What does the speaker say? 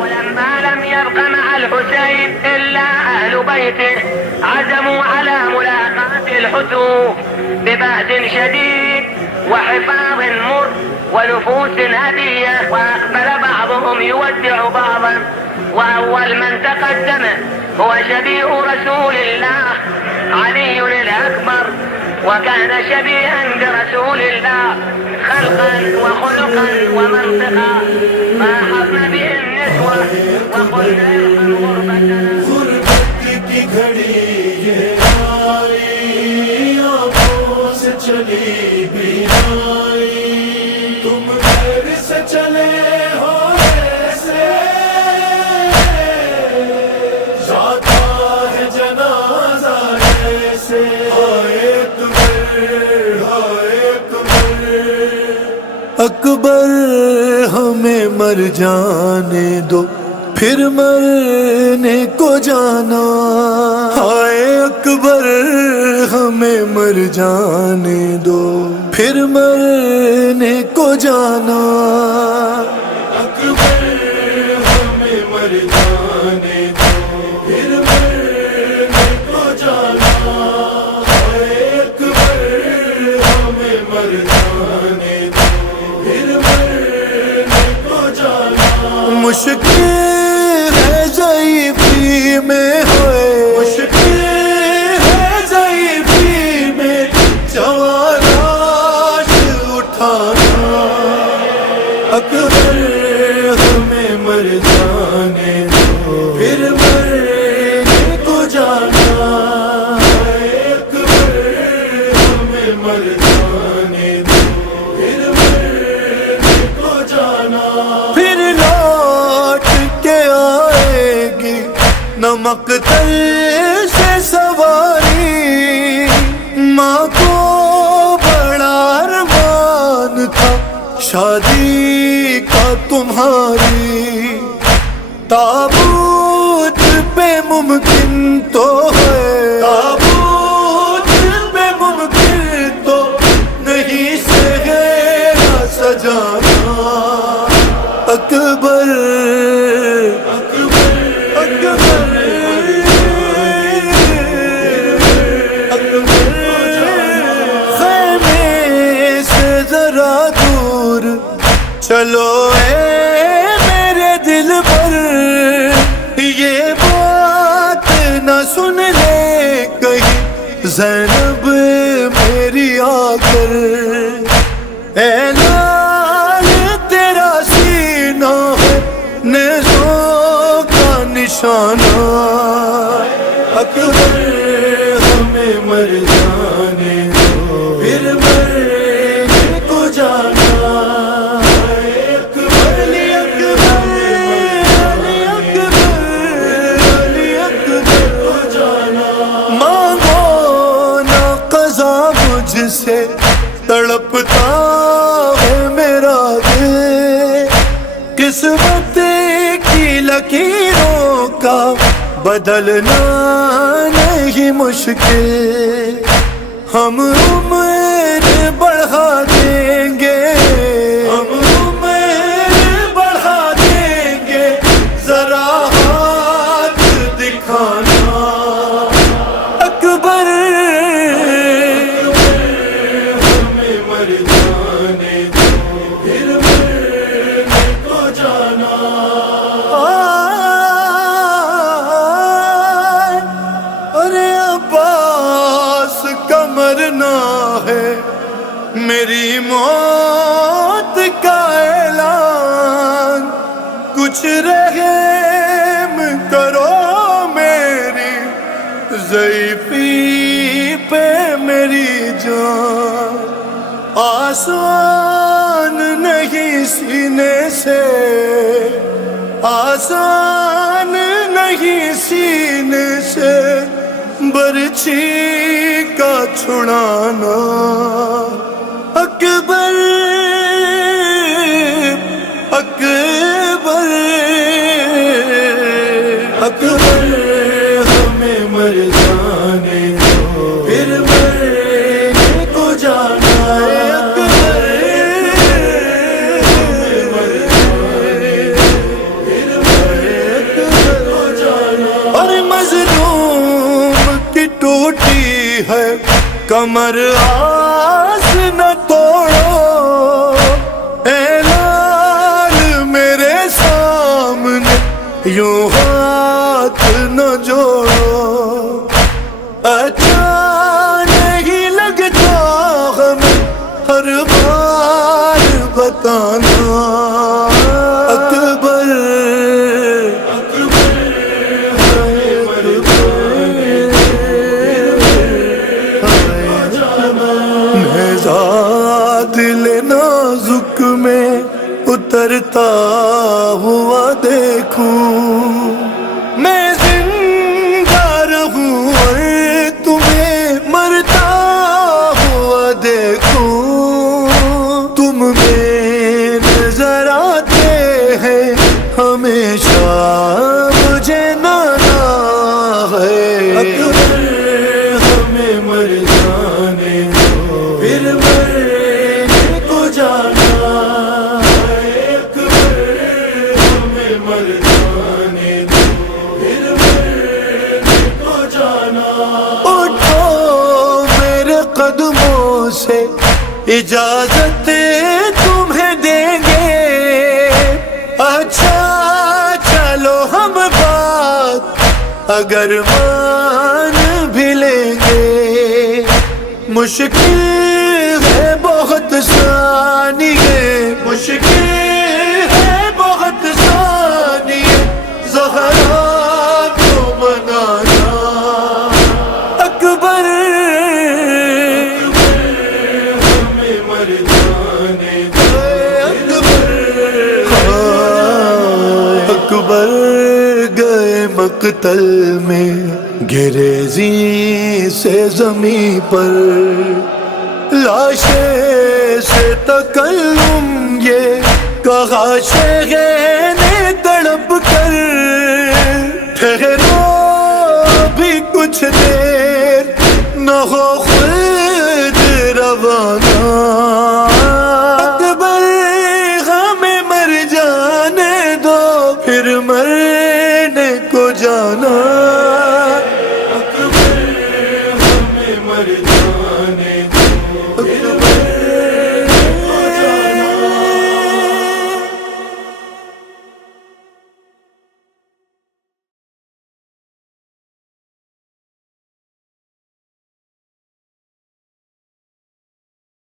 ولما لم يبق مع الحسين إلا أهل بيته عزموا على ملاقاة الحتوف ببأس شديد وحفاظ مر ونفوس هدية، وأقبل بعضهم يودع بعضا، وأول من تقدم هو شبيه رسول الله علي الأكبر، وكان شبيها برسول الله خلقا وخلقا ومنطقا، فأحطن به النسوة وقلنا ارحم غربتنا. غربت کی گھڑی یہ آئی، آنکھوں سے چلی بھی آئی، تم گھر سے چلے ہو ایسے، جاتا ہے جنازہ ایسے، ہائے اکبر اکبر ہمیں مر جانے دو پھر مرنے کو جانا، ہائے اکبر ہمیں مر جانے دو پھر مرنے کو جانا، اکبر ہمیں مر جانے دو پھر مرنے کو جانا، ہائے اکبر ہمیں مر جانے دو پھر مرنے کو جانا، مشکل ہے ضعیفی میں ہوئے، مشکل ہے ضعیفی میں جوان لاش اٹھانا، اکبر ہمیں مر جانے دو پھر مرنے کو جانا، اکبر ہمیں مر جانے دو پھر مرنے کو جانا، پھر لوٹ کے آئے گی نمک تل سے سواری، ماں کو بڑا ارمان تھا شادی کا تمہاری، تابوت پہ ممکن تو ہے، تابوت پہ ممکن تو نہیں سہرا سجانا، اکبر اکبر اکبر اکبر خیمے سے ذرا دور چلو اے میرے دل پر، یہ بات نہ سن لے کہیں زینب میری آ کر، اے لال تیرا سینہ ہے نیزوں کا نشانہ، اکبر ہمیں مر جانے دو پھر مرنے کو جانا، اکبر علی اکبر علی اکبر علی اکبر کو جانا، مانگو نہ قضا مجھ سے تڑپتا ہے میرا دل، قسمت کی لکیروں کا بدلنا نہیں مشکل، ہم عمر بڑھا دیں گے، ہم عمر بڑھا دیں گے، ذرا ہاتھ دکھانا، اکبر ہمیں مر جانے دو پھر مرنے کو جانا، ارے عباس کا مرنا ہے میری موت کا اعلان، کچھ رحم کرو میری ضعیفی پہ میری جان، آسان نہیں سینے سے، آسان نہیں سینے سے برچھی کا چھڑانا، اکبر اکبر اکبر ہمیں مر جانے دو پھر ہے کمر آس نہ توڑو، اعلان میرے سامنے یوں ہاتھ نہ جوڑو، اچھا نہیں لگتا ہمیں ہر بار بتانا، اکبر دل نازک میں اترتا ہوا دیکھوں، میں زندہ رہوں اور تمہیں مرتا ہوا دیکھوں، تم میں نظر آتے ہیں ہمیشہ مجھے نانا ہے، اکبر ہمیں مر جانے دو پھر مرنے کو جانا ہے، اکبر ہمیں مر جانے دو پھر مرنے کو جانا، اٹھو میرے قدموں سے اجازت تمہیں دیں گے، اچھا چلو ہم بات اگر مان بھی لیں گے، مشکل ہے بہت ثانیے، مشکل ہے بہت ثانیے زہرا کو منانا، اکبر ہمیں مر جانے دو، اکبر گئے مقتل میں گرے زین سے زمین پر، لاشے سے تکلم یہ کہا شیخ نے تڑپ کر، ٹھہرو بھی کچھ دیر نہ ہو خود روانہ، اکبر ہمیں مر جانے دو پھر مرنے کو جانا، اکبر ہمیں مر جانے دو پھر